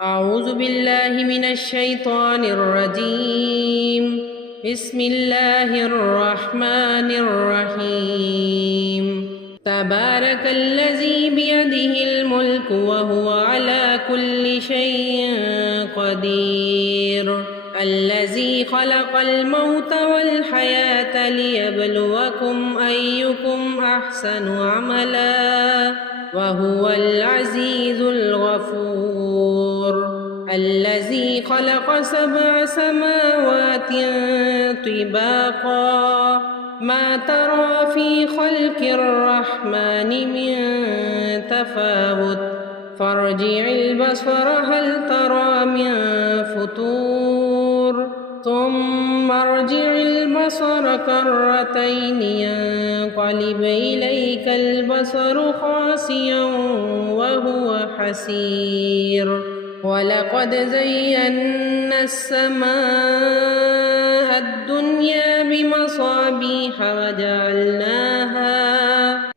أعوذ بالله من الشيطان الرجيم. بسم الله الرحمن الرحيم. تبارك الذي بيده الملك وهو على كل شيء قدير. الذي خلق الموت والحياة ليبلوكم أيكم أحسن عملا وهو العزيز الغفور. الذي خلق 7 سماوات طباقا ما ترى في خلق الرحمن من تفاوت فارجع البصر هل ترى من فطور ثم ارجع البصر كرتين ينقلب إليك البصر خاسئا وهو حسير. ولقد زينا السماء الدنيا بمصابيح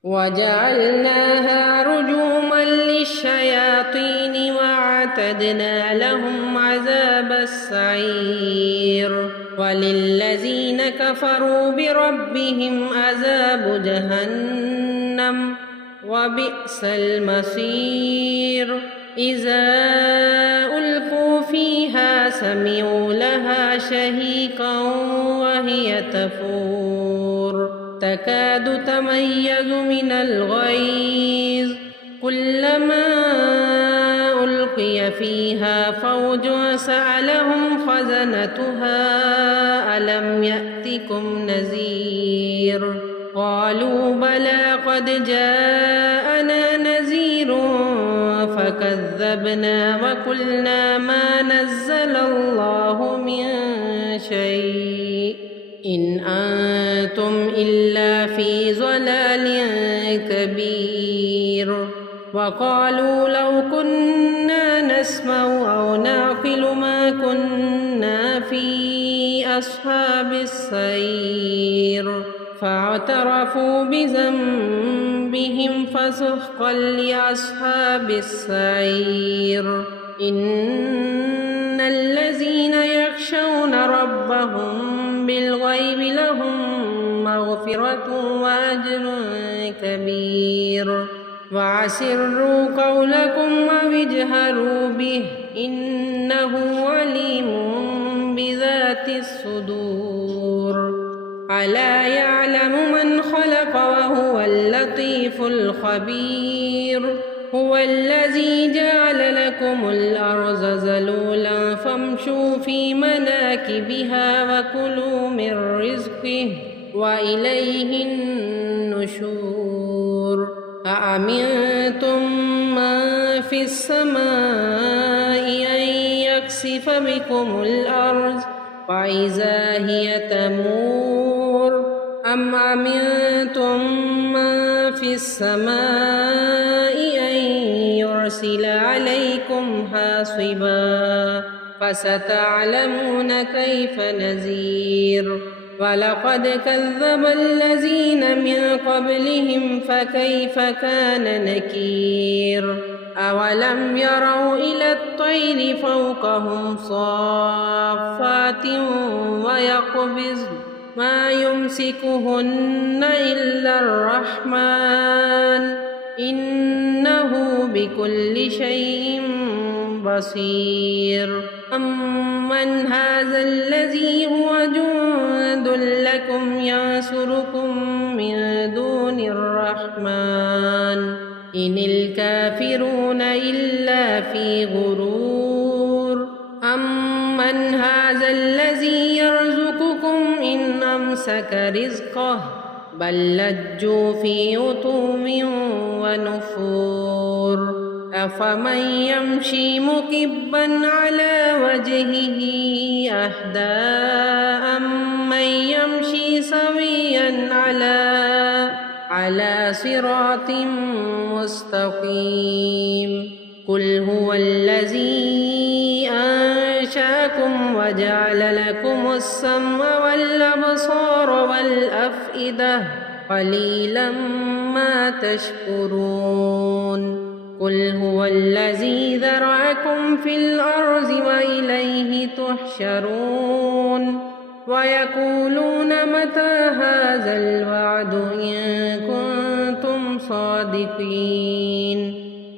وجعلناها رجوما للشياطين وأعتدنا لهم عذاب السعير. وللذين كفروا بربهم عذاب جهنم وبئس المصير. إذا ألقوا فيها سمعوا لها شهيقا وهي تفور تكاد تميز من الغيظ كلما ألقي فيها فوج سألهم خزنتها ألم يأتكم نذير قالوا بلى قد جاءنا نذير فكذبنا وقلنا ما نزل الله من شيء إن أنتم إلا في ضلال كبير. وقالوا لو كنا نسمع أو نعقل ما كنا في أصحاب السعير فاعترفوا بذنبهم فسحقا لأصحاب السعير. إن الذين يخشون ربهم بالغيب لهم مغفرة وأجر كبير. وأسروا قولكم أو اجهروا به إنه عليم بذات الصدور. ألا يعلم من خلق وهو اللطيف الخبير. هو الذي جعل لكم الأرض ذلولا فامشوا في مناكبها وكلوا من رزقه وإليه النشور. أأمنتم من في السماء أن يخسف بكم الأرض فإذا هي تمور أم أمنتم من في السماء أن يرسل عليكم حاصبا فستعلمون كيف نذير. ولقد كذب الذين من قبلهم فكيف كان نكير. أولم يروا إلى الطير فوقهم صافات ويقبضن ما يمسكهن إلا الرحمن إنه بكل شيء بصير. أمن هذا الذي هو جند لكم ينصركم من دون الرحمن إن الكافرون إلا في غرور. أمن هذا الذي يرزقكم إن أمسك رزقه بل لجوا في عتو ونفور. أفمن يمشي مكبا على وجهه أهدى أمن يمشي سويا على صراط مستقيم. قل هو الذي أنشأكم وجعل لكم السمع والأبصار والأفئدة قليلا ما تشكرون. قل هو الذي ذرأكم في الأرض وإليه تحشرون ويقولون متى هذا الوعد إن كنتم صادقين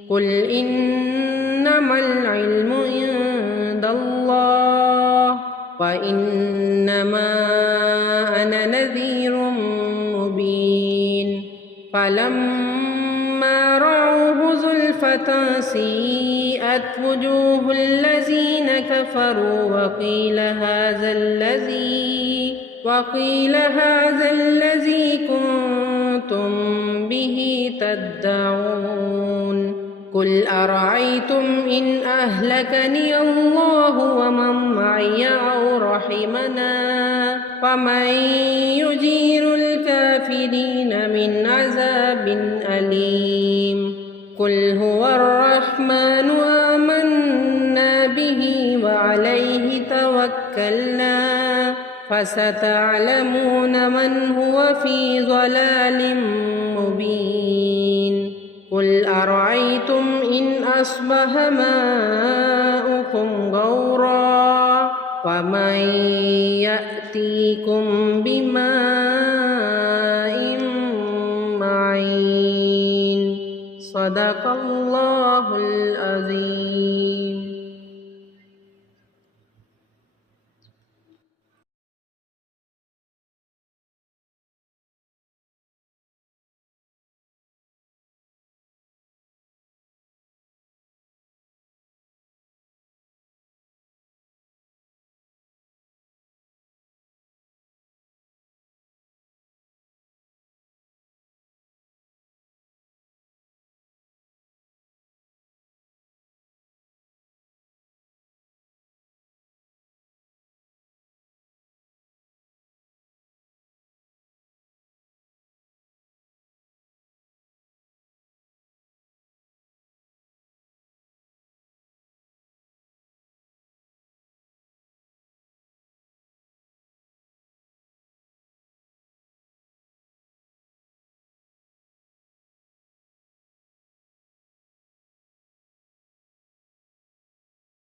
قل إنما العلم عند الله وإنما أنا نذير مبين فلما رأوه زلفة سيئت وجوه الذين كفروا وقيل هذا الذي كنتم به تدعون قل أرأيتم إن أهلكني الله ومن معي أو رحمنا فمن يجير الكافرين من عذاب أليم قل هو الرحمن آمنا به وعليه توكلنا فستعلمون من هو في ضلال مبين قل أرأيتم إن أصبح ماؤكم غورا فمن يأتيكم بماء معين صدق الله العظيم.